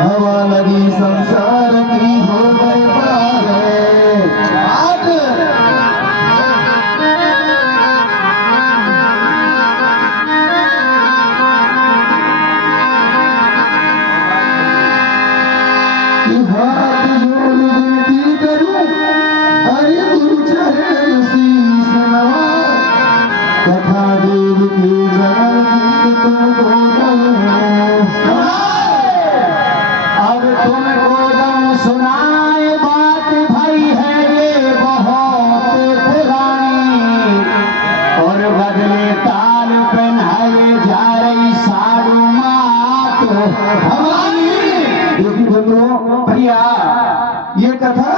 हवा लगी संसार की हो गए पार हाथ जोड़ विनती करूं अरे गुरु चरण शीस नवा कथा देव की जनम गीत तुमको अब तुमको दम सुनाए बात भाई है ये बहुत पुरानी और बदले ताल पहनाए जा रही साधु मात भवानी। देखिए बंधुओं भैया ये कथा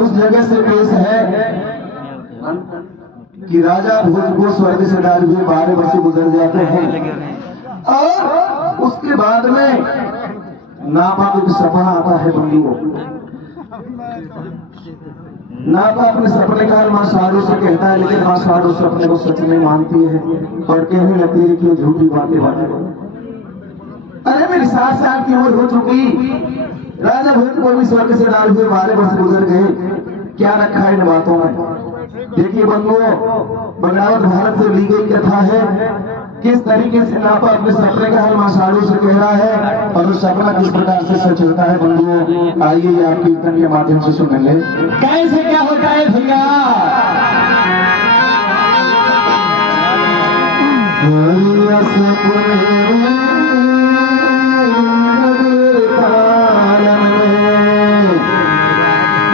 उस जगह से पेश है कि राजा भोज को स्वर्ग से डाल हुए 12 वर्ष गुजर जाते हैं और उसके बाद में नापाक सपना आता है बंधुओं। नापा अपने सपने का मां साधु से कहता है लेकिन मां साधु सपने को सच में मानती है और कहने लगती है कि झूठी बातें अरे मेरी 7 साल की उम्र हो चुकी राजा भोज को भी स्वर्ग से डाल हुए 12 वर्ष गुजर गए क्या रखा है इन बातों में। देखिए बंधुओं बगलावत भारत से ली गई कथा है किस तरीके से नापा अपने सपने का हल मां साधु से कह रहा है और उस सपना किस प्रकार से सच होता है। बंधुओं आइए आप कीर्तन के माध्यम से सुनेंगे कैसे क्या होता है भैया।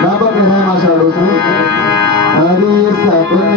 नापा कह रहा है मां साधु से हरे सपने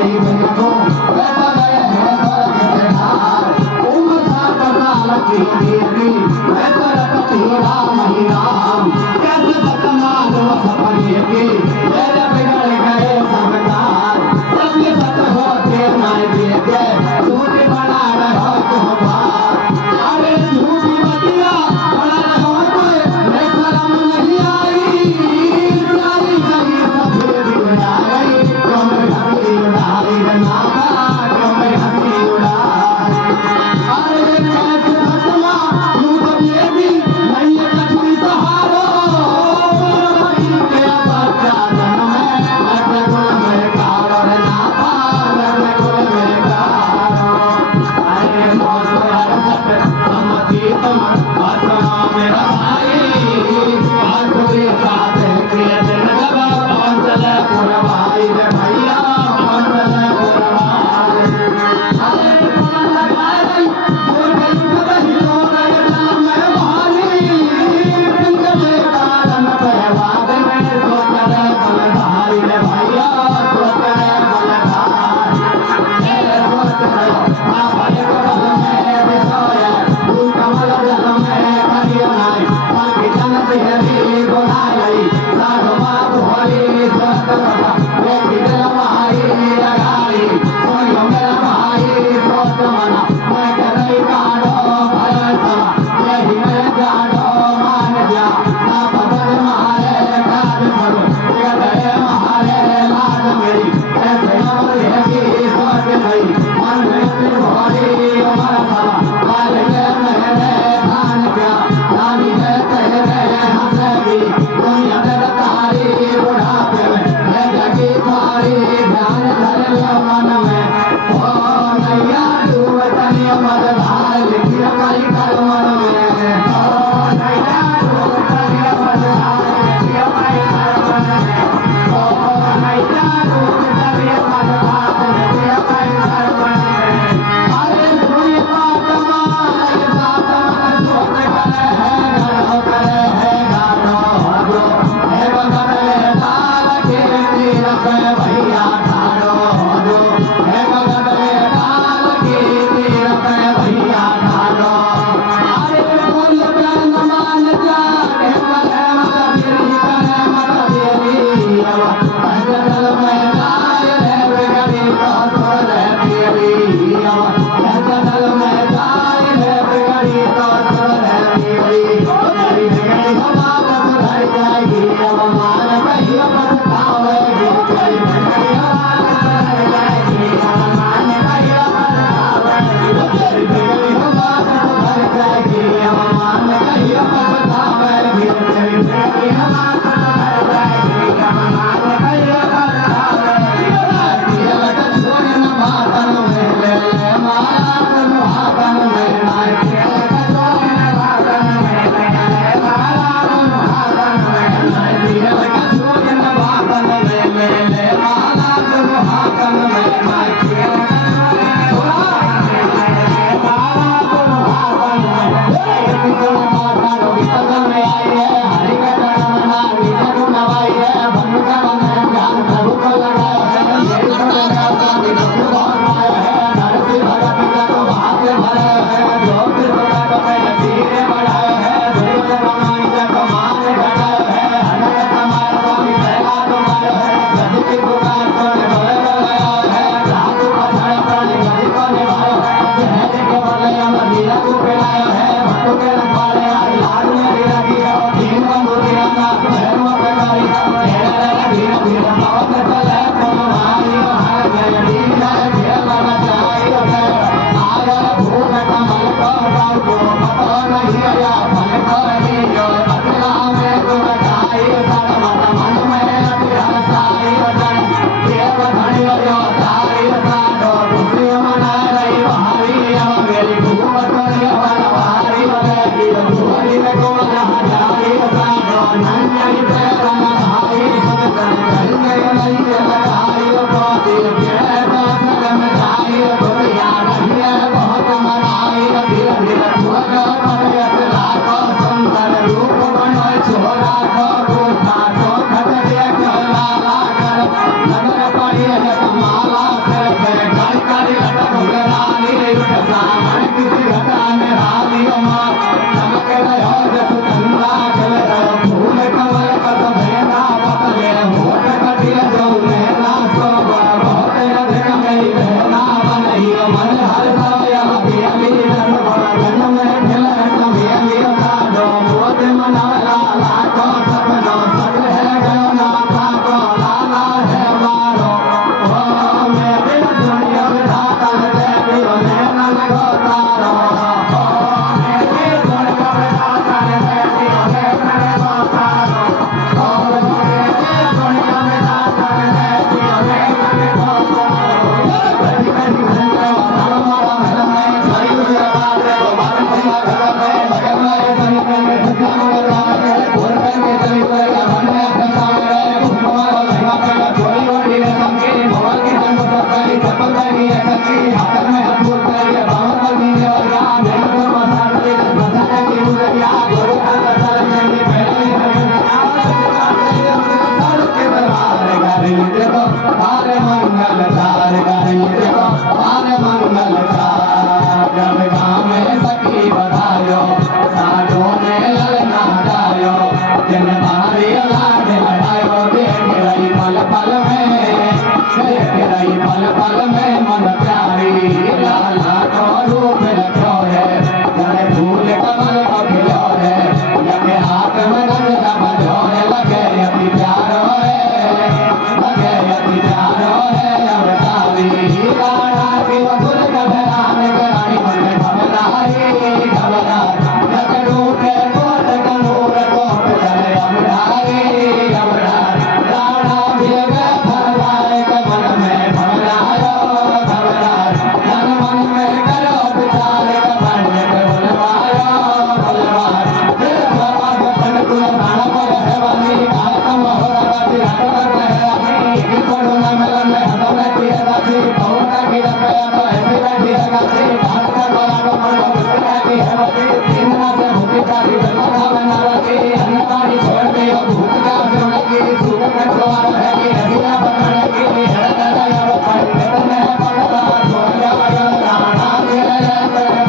भाई बहनों बैठ गए हैं स्वर्ग से ढाल उम्र 60 साल की देवी मैं तो रटती राम ही राम कैसे तक मानो सपने की मेरे बिगड़ गए सब काज सबके सच होते मैं देखे झूठ बना रहो तुम बात अरे झूठी बतिया बना रहो कोई नहीं शर्म नहीं आई सारी गई सफेद उड़ा गई क्यों मैं हंसी उड़ाई नामा क्यों मैं हंसी उड़ाई अरे कैसे सतमा यूं तो ये भी नहीं है कठिन सहारो क्या बच्चा जन्म है मैं कुल में कारो रे नापा मैं कुल में कारो अरे मौत यार सत सम्मति तुम आत्मा मेरा भाई आज भी साथ है प्रिय दिन जब पवन चले पुरवाई रे भैया पवन चले पुरवाई अरे पवन लगाई जो गई कभी लो गए नाम है भाली पिंड के कारण बहवाद में सो करे बलधारी रे भैया सो करे बलधारी ए सो करे आ भले कमल में बिसोया तू कमल जल में करियो नाई बाकी जन बिहरी बोलाई साधु बाबू हरी स्वस्थ रहा रे बिदल माई लगाई सोनियो मेरा भाई स्वस्थ मना मैं करे काढ़ो भय समा यही मैं जाड़ो मान जा ना बदल मारे काज भलो ये गए मारे लाज मेरी ऐसे अमर है कि स्वस्थ नहीं मन में दिल भरी उमर समा काल के मेरे धान क्या रानी है कह रहे हंसेगी दुनिया में तारी बुढ़ापे में है जगी थारी ध्यान धर लिया मन में ओ नैया डूब तनिया मदधार लिखी कई कर मन में ओ नैया डूब तनिया मदधार लिखी कई कर मन में ओ नैया डूब तनिया मदधार लिखी कई कर मन में अरे सुनी बात मारे साथ मन सोच करे है गानो जो है बगले डाल के तीरथ भैया ठाड़ो जो है बगले डाल के तीरथ भैया ठाड़ो अरे बोल प्राण मान जा के करे मत देरी अब पैदल में जाए रे बिगड़ी तो सोर तेरी अब पैदल में जाए रे बिगड़ी तो सोर तेरी तेरी बिगड़ी हवा बदल जाएगी अब मान कहियो पछतावेगी तेरी बिगड़ी हवा बदल जाएगी अब मान कहियो पछतावेगी तेरी बिगड़ी हवा बदल जाएगी अब मान कहियो पछतावेगी तेरी बिगड़ी हवा बदल जाएगी अब मान कहियो पछतावेगी ये लगा छोड़ न बातन में ले ले माया तुम हाथन में नाय ये लगा छोड़ न बातन में ले ले माया तुम हाथन में नाय ये लगा छोड़ न बातन में ले ले माया तुम हाथन में नाय ये लगा छोड़ न माया तुम हाथन में ये तुम बातन वितल में आई है हरि का नाम विजय नवाई है बंद का मन ज्ञान प्रभु को लगाया है मेरी तो गाता विष्णु भगवान है नरसी भगत का तो भाग्य भरा है ज्योति भगत को मैं धीरे बढ़ाया है देव बनाई का तो मान घटाया है हनक कमाल को भी पहला तुम्हारा है गति की पुकार को निभाया गया है राजू का छाया प्राणी गति को निभाया है जहर के बले अमर लीला को पिलाया है भक्तों के रखवाले आई लाड मेरी लगी है तीन बंधु का भैरव प्रकारी धीरे धीरे पवन चले तुम्हारी हर गए लीला घेर बचाई आया भूख कमल को राव को पता नहीं आया फल को लियो बदला में तुम गाई सर्वत मन में अतिहर साई वचन देव धनियो यो तारी साधो खुशी मना रही भारी अब मेरी भूख करियो बनवारी बनेगी भूरी में को जारी साधो नन्ही तेरन भाई सुनकर चल गए नहीं लगाई पाती के तो सगम जाई दुनिया नहीं है बहुत मनाई धीरे धीरे छोड़ पर लाखो सुंदर रूप बनो छोड़ा को रूठा तो खट देख लाला कर नगर पड़ी है कमाला से सावन किसी घटा में रानियों माँ चमक रहो जस चंदा चल रहो फूल कमल पत भेना पतले होठ कटिल जो लेना सो बहुत अधिक मेरी बहना बनई मन हर साया बेली रस गन में ढिल कभी अभी साधो मोद मनाला लाखो सपनो सग है गयो नाथा को लाला है मारो ओ मेरे दुनिया में धाता दे दियो नैना लगो तारो ओ मेरे दुनिया में धाता दे दियो नैना लगो तारो ओ मेरे दुनिया में धाता दे दियो नैना लगो तारो कभी कभी भंगो हमारा घर में सही हुआ बात है हमारे घर में बगल में सही में ठिकाना लगा है बोल के चली गई हमने अपना है हमारा लगा पे थोड़ी बड़ी संगे भगवान की जन्म सरकारी चपल गई है सच्ची हाथ में हाथ बोल कर बाबा का भी लगा मेरे को मसाल के मसाला की मुझे गोरी का चल में पहले साल के दरबार गाड़ी देखो आरे मंगल तार गाड़ी देखो आरे मंगल तार जब गाँव में सखी बधायो साधो ने ललना गायो जिन मारी लाड लड़ायो देख रही पल पल में मन प्यारी लाला को रूप रखो है जड़े फूल कमल को खिलो है लगे हाथ में गंगा बजो है लगे अति प्यारो है अब तारी लाला की फूल कभरान करानी मन घबरा लग रूपे कोट कनूर कोट चले अब राणा भी गए भरवाए के मन में घबरायो धन मन में करो विचार के बनने के बुलवायो दिल भगवान के पंडित राणा पर है वाली काकम हो रहा थी हटकर है अपनी कोड़ो ना मिलन में हटने की है गाती बहुता की रखया तो ऐसे बैठी है गाती डांस कर वाला को मन मुस्कुरा की है वाली तीन ना से भूखी जाती जन्मता बना रखी अन्नदानी छोड़ दी और भूख का जोड़ की सूख कर सवार है कि हसिया बनने की है दया वो पंडित ने पकड़ा छोड़ गया राणा के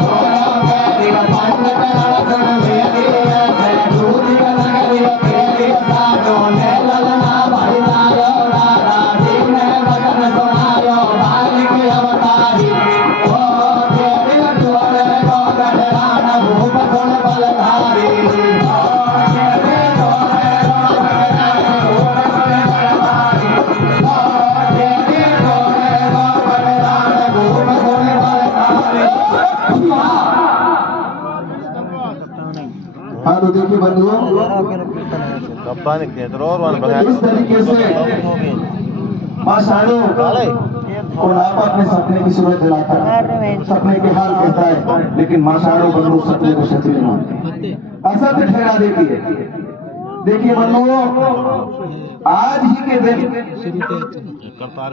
बोलो के पंडित राणा में दूध नगरी के साधो ने ललना भाई लायो राणा जी ने भजन सुनायो बालिक अवतारी ओ तेरे द्वारे गोगढ़ राणा भूप सुन बलधारी ओ तेरे द्वारे गोगढ़ राणा भूप सुन बलधारी ओ तेरे द्वारे गोगढ़ राणा भूप सुन बलधारी। हाँ तो देखिए बंधुओं इस तरीके से माँ साड़ू और आप अपने सपने की सूरत दिलाता है सपने के हाल कहता है लेकिन माँ साड़ू बंधु सपने को सच नहीं मानते असत्य ठहरा देती है। देखिए बंधुओं आज ही के दिन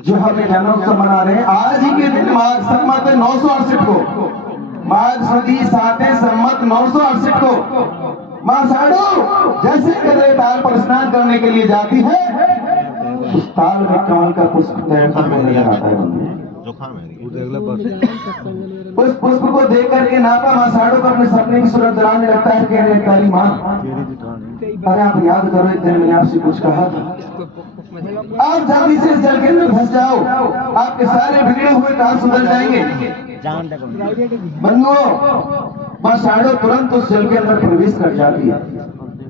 जो हमें जन्मोत्सव मना रहे हैं आज ही के दिन माघ संमत 968 को माघ सुदी साते संमत 968 को माँ साड़ू जैसे कदरे ताल पर स्नान करने के लिए जाती है उस ताल में कमल का पुष्प तैरता हुआ नजर आता है बंधु। उस पुष्प को देख करके नापा माँ साड़ू को अपने सपने की सूरत दिलाने लगता है कहने काली माँ अरे आप याद करो एक दिन मैंने आपसे कुछ कहा था आप जल्दी से इस जल के अंदर फंस जाओ आपके सारे बिगड़े हुए काम सुधर जाएंगे। बंधुओं माँ साड़ू तुरंत उस जल के अंदर प्रवेश कर जाती है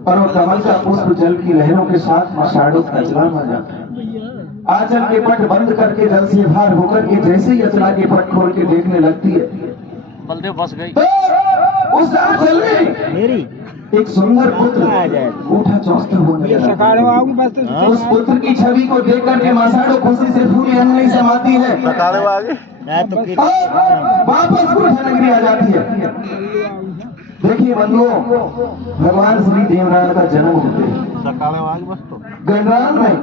और वो कमल का पुष्प जल की लहरों के साथ माँ साड़ू का अचला आ जाता है। आंचल के पट बंद करके जल से बाहर होकर के जैसे ही अचला के पट खोल के देखने लगती है बलदेव फंस गई तो उस आंचल में मेरी एक सुंदर पुत्र उठा चौंसता हुआ नजर आता है। उस पुत्र की छवि को देख करके माँ साड़ू खुशी से फूली अंजलि समाती है वापस नगरी आ जाती है। देखिए बंधुओं भगवान श्री देवराय का जन्म होते गणराज में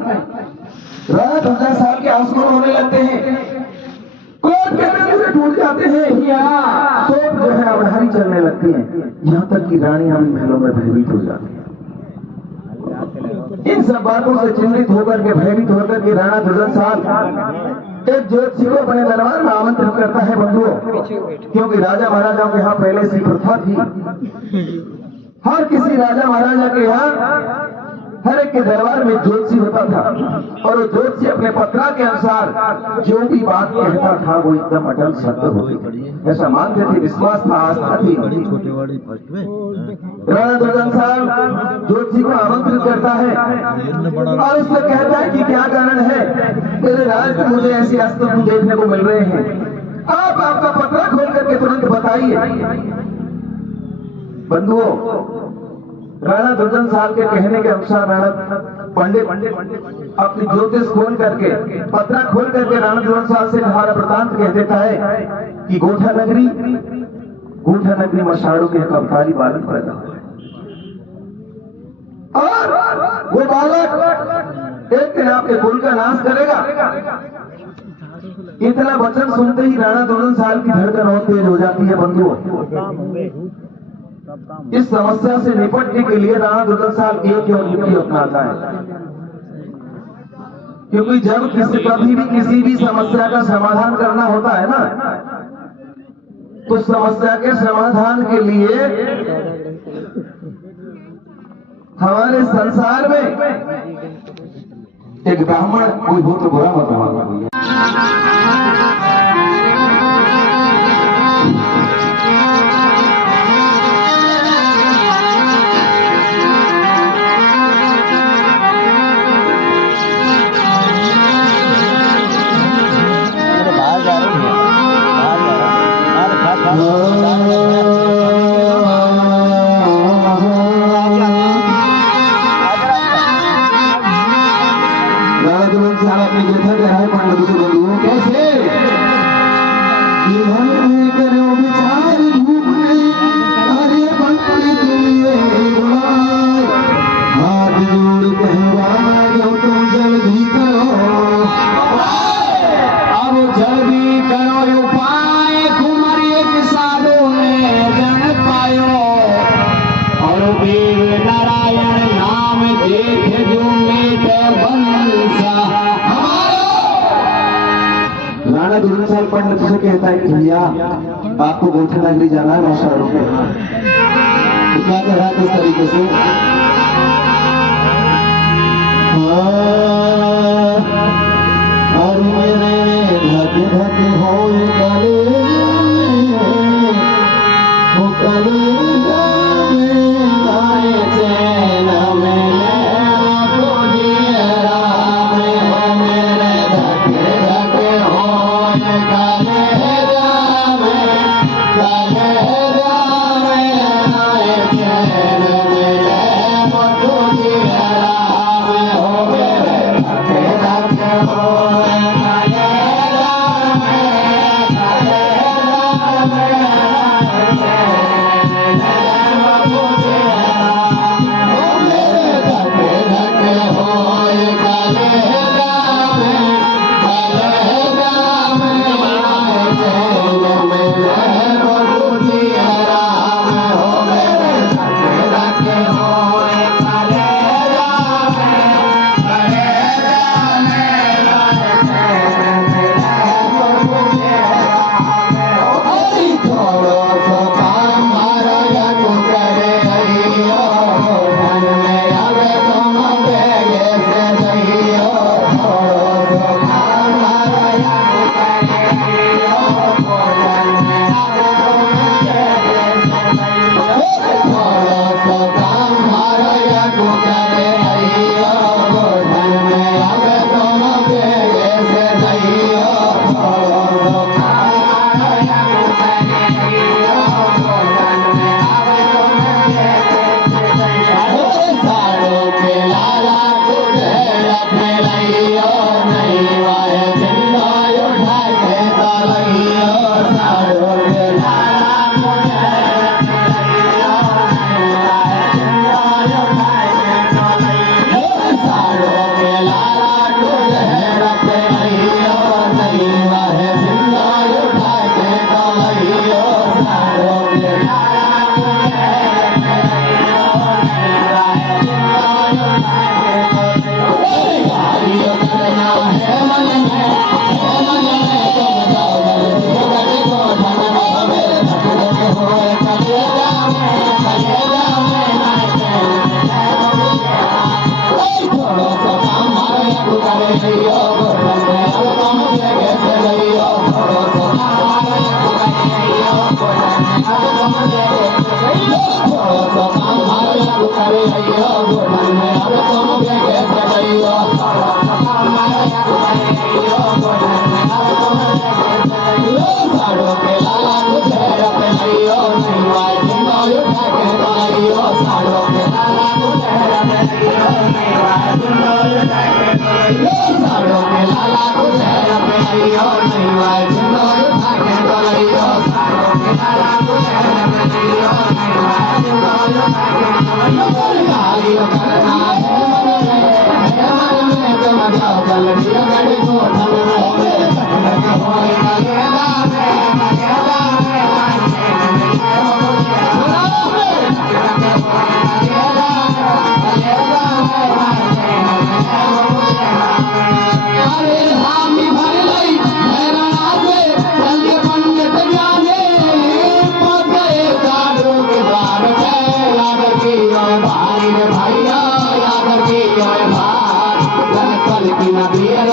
रात 1000 साल के आंसू होने लगते हैं क्रोध के नजर टूट जाते हैं शोक जो है अवधारी चलने लगती है यहाँ तक कि रानियां भी महलों में भयभीत हो जाती है। इन सब बातों से चिंतित होकर के भयभीत होकर के राणा दुर्जन साहब एक ज्योतिषी को अपने दरबार में आमंत्रित करता है बंधुओं क्योंकि राजा महाराजाओं के यहाँ पहले से प्रथा थी। हर किसी राजा महाराजा के यहाँ हर एक के दरबार में ज्योतिषी होता था और वो ज्योतिषी अपने पत्रा के अनुसार जो भी बात कहता था वो एकदम अटल सत्य होती। ऐसा मानते थे, विश्वास था, आस्था थी। राणा दुर्जनसाल ज्योतिषी को आमंत्रित करता है और उससे कहता है कि क्या कारण है मेरे राज में मुझे ऐसे अस्त्र देखने को मिल रहे हैं, आप आपका पत्रा खोल करके तुरंत बताइए। बंधुओं, राणा दुर्जनसाल के कहने के अनुसार राणा पंडित अपनी ज्योतिष खोल करके पत्रा खोल करके राणा दुर्जनसाल से धारा वृतांत कह देता है कि गोठा नगरी मशाड़ों के अवतारी बालक पैदा हुआ और वो बालक एक दिन आपके कुल का नाश करेगा। इतना वचन सुनते ही राणा दुर्जनसाल की धड़कन और तेज हो जाती है। बंधुओं, इस समस्या से निपटने के लिए राणा दुर्जनसाल एक और युक्ति अपनाता है, क्योंकि जब कभी भी किसी भी समस्या का समाधान करना होता है ना, तो समस्या के समाधान के लिए हमारे संसार में एक ब्राह्मण कोई हो तो बुरा मत मानो। राणा दुर्जनसाल पंडित से कहता है कि भैया आपको गोठा नगरी जाना है मशाड़ों के। तो क्या कह रहा है किस तरीके से, और मेरे धके धके हो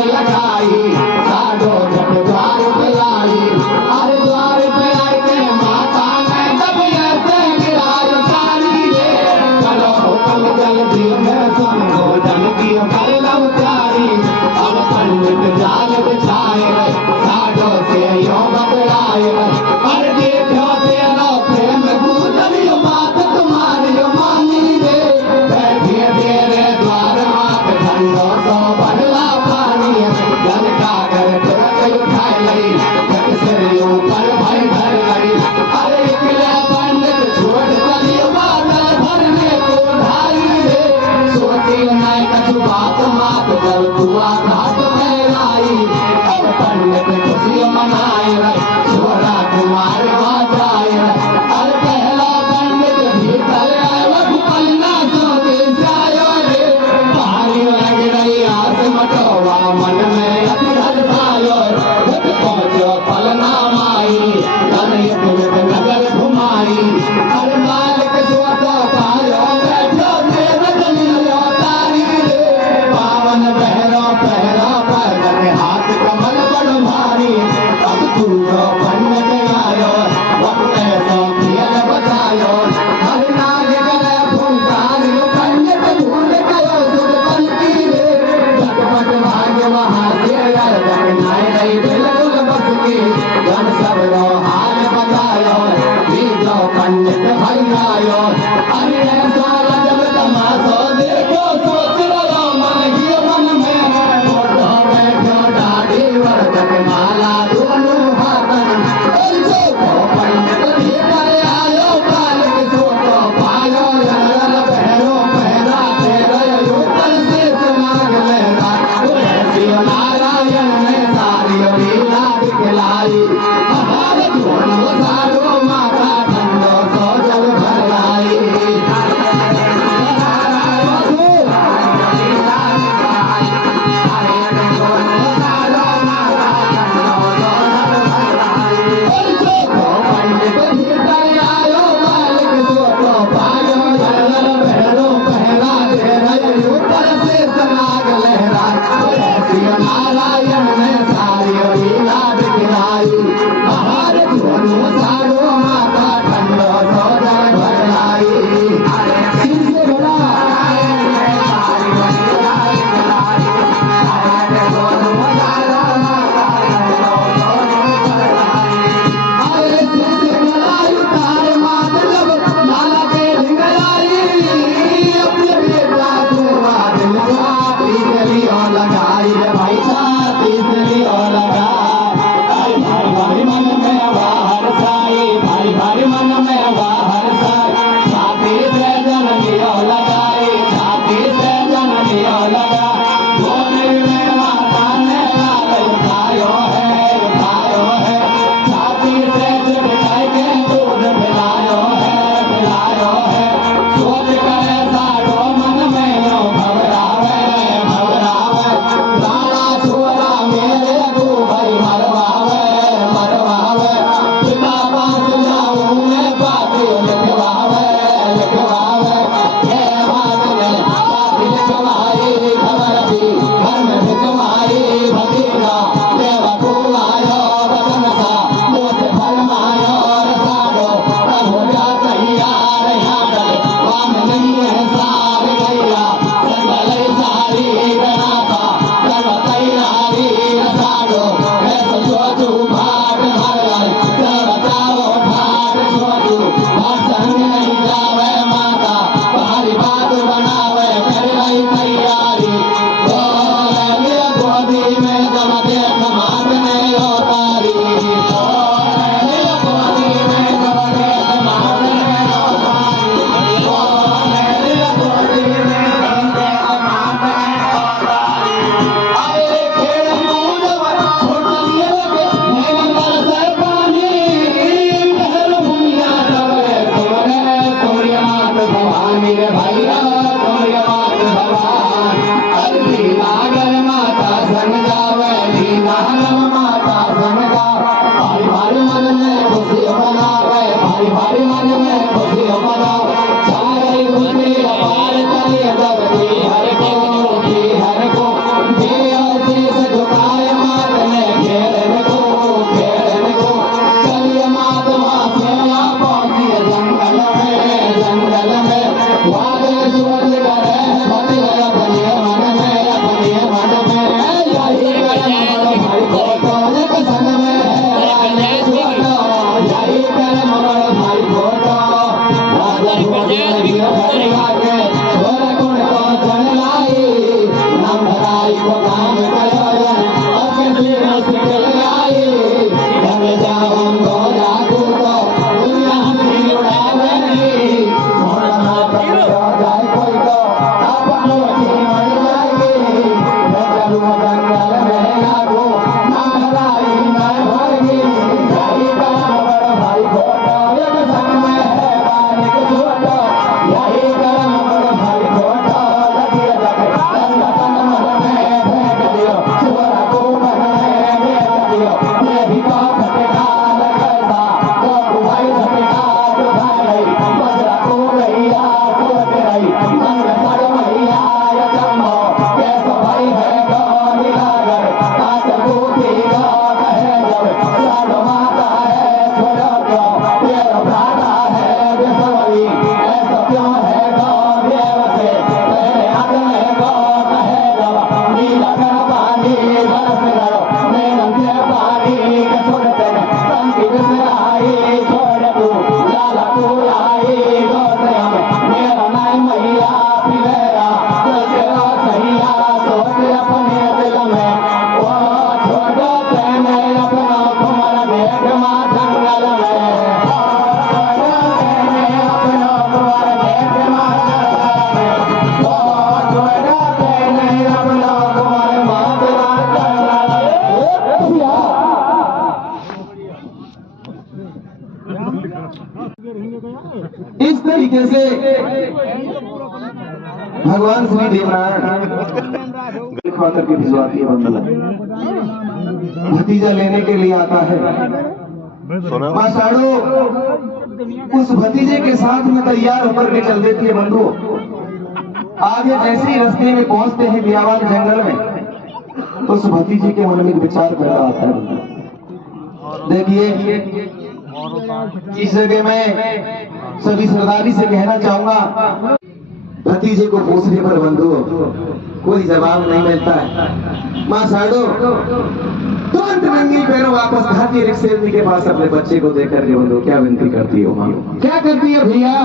लगाई साडो जट द्वार पे तरीके से भगवान श्री देवनारायण खा करके भिजवाती है बंदला। भतीजा लेने के लिए आता है, माँ साड़ो उस भतीजे के साथ में तैयार होकर के चल देती है। बंधु आगे जैसे ही रास्ते में पहुंचते हैं बियावान जंगल में, तो उस भतीजे के मन में एक विचार पैदा आता है। देखिए इस जगह में सभी सरदारी से कहना चाहूंगा, भतीजे को पूछने पर बंधु कोई जवाब नहीं मिलता है। माँ साड़ो तुरंत नंगी पैरों वापस घाटी रिक्शेरनी के पास अपने बच्चे को देकर के बंधु क्या विनती करती है माँ? क्या करती है भैया?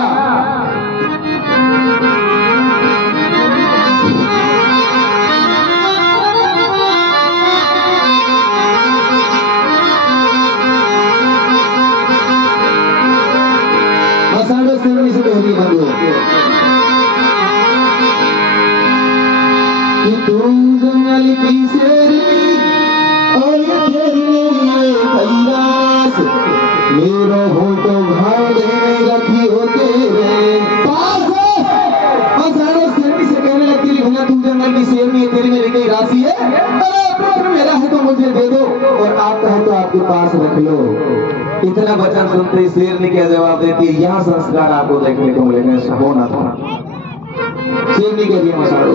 साड़ो शेरनी से कहती है बंधु कि तुम जंगल की शेरनी और कैलाश मेरो हो तो भाड़े में रखी हो तेरे पास। और साड़ो शेरनी से कहने लगती है भैया तुम जंगल की शेरनी है, तेरी मेरी कई राशि है, अरे मेरा है तो मुझे दे दो और आपका है तो आपके पास रख लो। इतना वचन सुनते ही शेरनी क्या जवाब देती है? यह संस्कार आपको देखने को मिलेगा, होना था। शेरनी के लिए मसाड़ो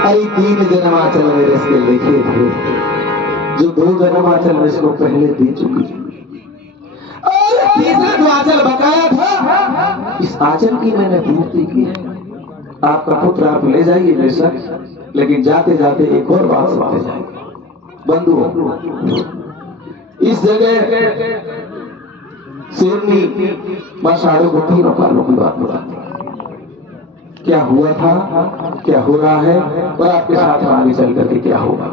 अरे 3 जन्माचल मेरे इसके लिखे थे, जो 2 जन्माचल में इसको पहले दे चुकी और तीसरा जो आंचल बकाया था, इस आंचल की मैंने पूर्ति की है। आपका पुत्र आप ले जाइए बेशक, लेकिन जाते जाते एक और बात सुनते जाएंगे। बंधुओं इस जगह शेरनी माँ साड़ो को 3 कालों की बात बताती है, क्या हुआ था, क्या हो रहा है और आपके साथ आगे चल करके क्या होगा।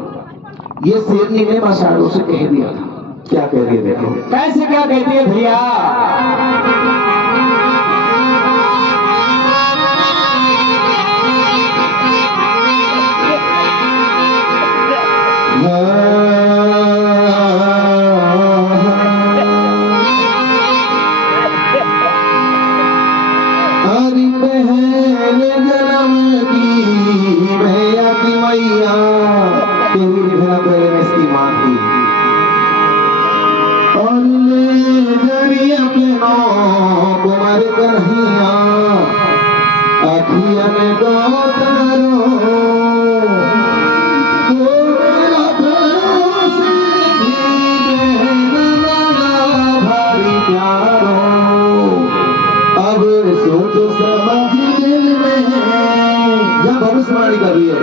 ये शेरनी ने माँ साड़ो से कह दिया था। क्या कह रही है देखो, कैसे क्या कहती है भैया? पहले में इसकी मां थी और ले जड़ी अपनो कुमार कन्हैया अखियन को तारो भारी प्यारो। अब सोच समझ दिल में जब भविष्यवाणी कर रही है,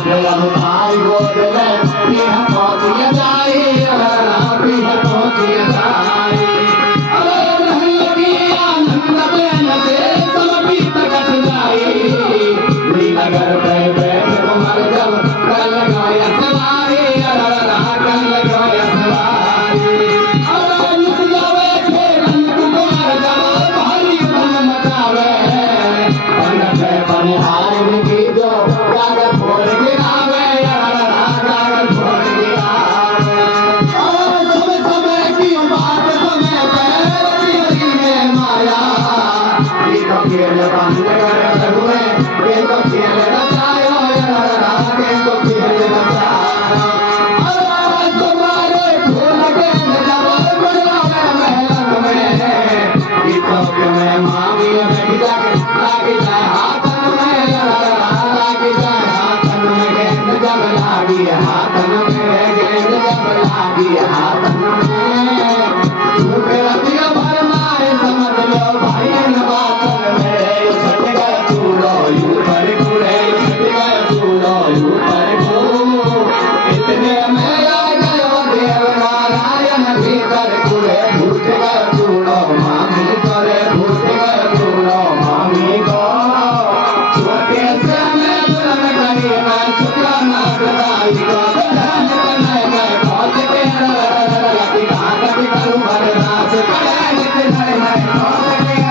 अब भाई गोद में पीह पहुंच जाए पीह पहुंच जाए रहने लगी आनंद बेन से सब बीत कट जाए नगर पे बैठ मर जब कल लगाया सवारी कल लगाया सवारी लुट जावे खेलन कुमार जब भारी बन मचावे बन पे बनिहार की जो कागज फोड़ गिरावे कागज फोड़ गिरावे समय की बात समय पे में माया तो खेल बंद कर हुए तो खेल बचायो तो खेल बचायो तुम्हारे फूल के जब बुलावे महल में गीतों में मामी में लागी जाए हाथन में लागी जाए हाथन में गेंद जब लागी हाथन में गेंद जब लागी हाथन में झूठे रतिया भरना है समझ लो भाई इन बातों में छट गए चूड़ो यूं पर कुड़े छट गए चूड़ो यूं पर को इतने में आ गए वो देव नारायण भीतर कुड़े फूट गए चूड़ो मामी करे फूट गए चूड़ो मामी को छोटे से मैं दुल्हन करी मैं छोटा नागराई को दुल्हन बनाए गए पहुंच के लगी घाट भी करूं भरना से पड़े निकले मैं पहुंच के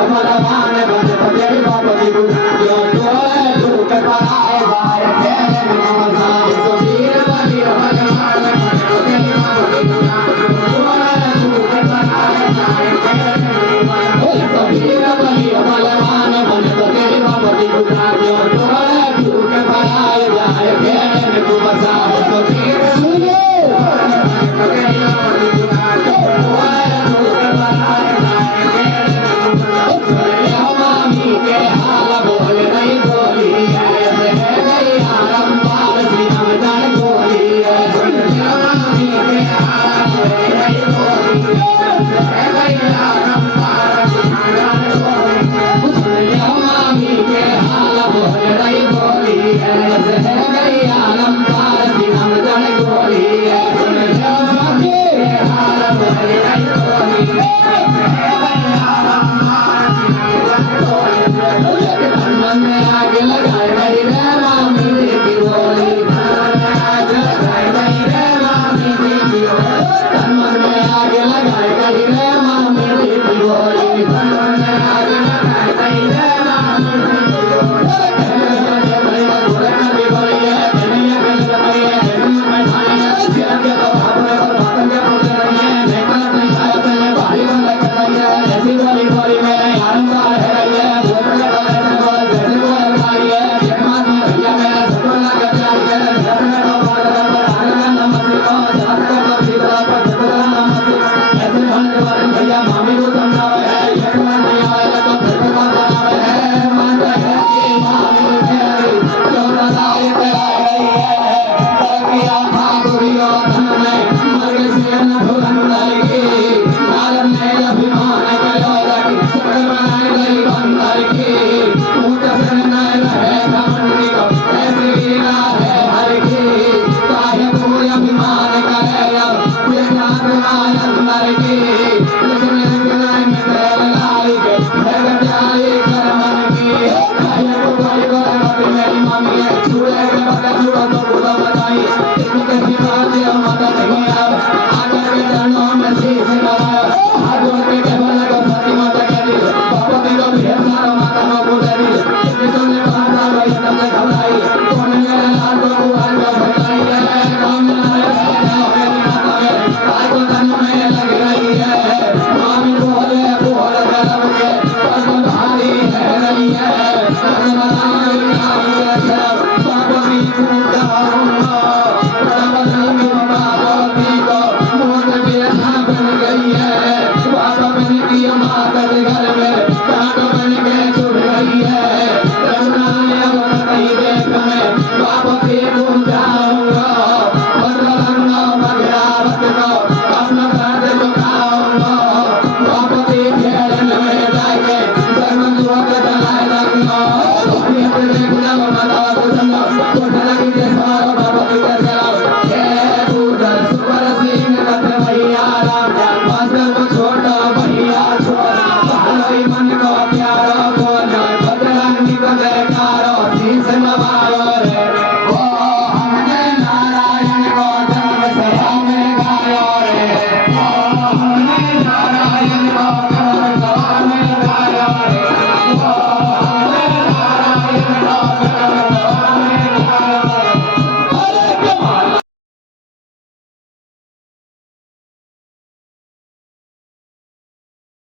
हमारा